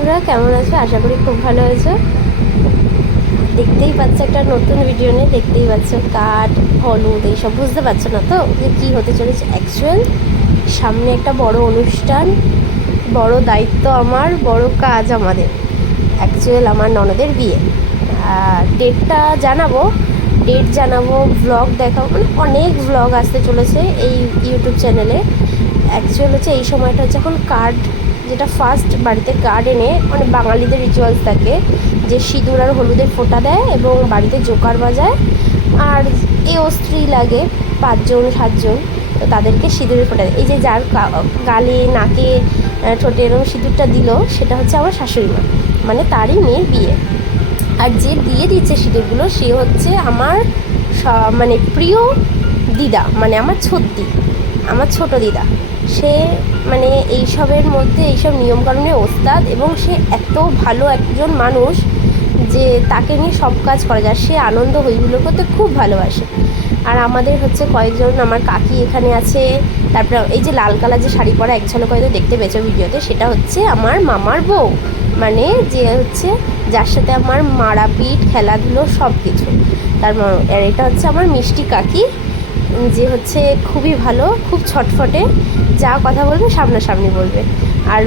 বন্ধুরা, কেমন আছো? আশা করি খুব ভালো আছো। দেখতেই পাচ্ছ একটা নতুন ভিডিও নিয়ে, দেখতেই পাচ্ছ কাঠ, হলুদ, এইসব বুঝতে পারছো না তো যে কী হতে চলেছে। অ্যাকচুয়াল সামনে একটা বড় অনুষ্ঠান, বড় দায়িত্ব আমার, বড় কাজ আমাদের। অ্যাকচুয়াল আমার ননদের বিয়ে, ডেট জানাবো, ভ্লগ দেখাবো, মানে অনেক ভ্লগ আসতে চলেছে এই ইউটিউব চ্যানেলে। অ্যাকচুয়াল হচ্ছে এই সময়টা হচ্ছে এখন কার্ড, যেটা ফার্স্ট বাড়িতে কার্ড এনে, মানে বাঙালিদের রিচুয়ালস থাকে যে সিঁদুর আর হলুদের ফোঁটা দেয় এবং বাড়িতে জোকার বাজায়, আর স্ত্রী লাগে 5-7 জন, তো তাদেরকে সিঁদুরের ফোঁটা দেয়। এই যে যার গালে, নাকে, ঠোঁটে এরকম সিঁদুরটা দিল, সেটা হচ্ছে আমার শাশুড়ি মা, মানে তারই মেয়ের বিয়ে। আর যে দিয়ে দিচ্ছে সিঁদুরগুলো সে হচ্ছে আমার মানে প্রিয় দিদা, মানে আমার ছদ্দি, আমার ছোট দিদা। সে মানে এইসবের মধ্যে, এইসব নিয়মকানুনে ওস্তাদ, এবং সে এত ভালো একজন মানুষ যে তাকে নিয়ে সব কাজ করা যায়। সে আনন্দ হইগুলো করতে খুব ভালোবাসে। আর আমাদের হচ্ছে কয়েকজন, আমার কাকি এখানে আছে। তারপরে এই যে লাল কালার যে শাড়ি পরা এক ঝলক হয়তো দেখতে পেয়েছো ভিডিওতে, সেটা হচ্ছে আমার মামার বউ, মানে যে হচ্ছে যার সাথে আমার মারাপিট, খেলাধুলো সব কিছু। আর এটা হচ্ছে আমার মিষ্টি কাকি, যে হচ্ছে খুবই ভালো, খুব ছটফটে, যা কথা বলবে সামনাসামনি বলবে। আর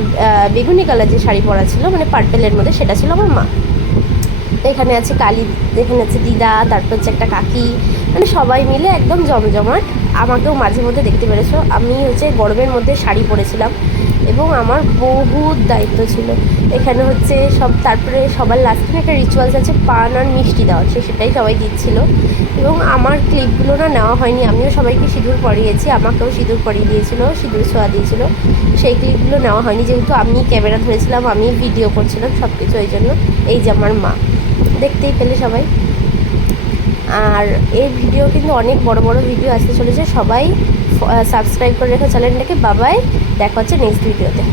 বেগুনি কালার যে শাড়ি পরা ছিল, মানে পার্পেলের মধ্যে, সেটা ছিল আমার মা। এখানে আছে কালী, এখানে আছে দিদা, তারপর হচ্ছে একটা কাকি, মানে সবাই মিলে একদম জমজমাট। আমাকেও মাঝে মধ্যে দেখতে পেরেছো, আমি হচ্ছে গরমের মধ্যে শাড়ি পরেছিলাম এবং আমার বহুত দায়িত্ব ছিল। এখানে হচ্ছে সব, তারপরে সবার লাস্টে একটা রিচুয়ালস আছে পান আর মিষ্টি দেওয়ার, সেটাই সবাই দিচ্ছিল। এবং আমার ক্লিপগুলো না নেওয়া হয়নি, আমিও সবাইকে সিঁদুর পরিয়েছি, আমাকেও সিঁদুর পরিয়ে দিয়েছিল, সিঁদুর ছোঁয়া দিয়েছিল, সেই ক্লিপগুলো নেওয়া হয়নি, যেহেতু আমি ক্যামেরা ধরেছিলাম, আমি ভিডিও করছিলাম সব কিছু, এই জন্য। এই যে আমার মা, দেখতেই পেলে সবাই। আর এই ভিডিও কিন্তু অনেক বড় বড় ভিডিও আসতে চলেছে, সবাই সাবস্ক্রাইব করে রেখো চ্যানেলটাকে। বাবাই, দেখা হচ্ছে নেক্সট ভিডিওতে।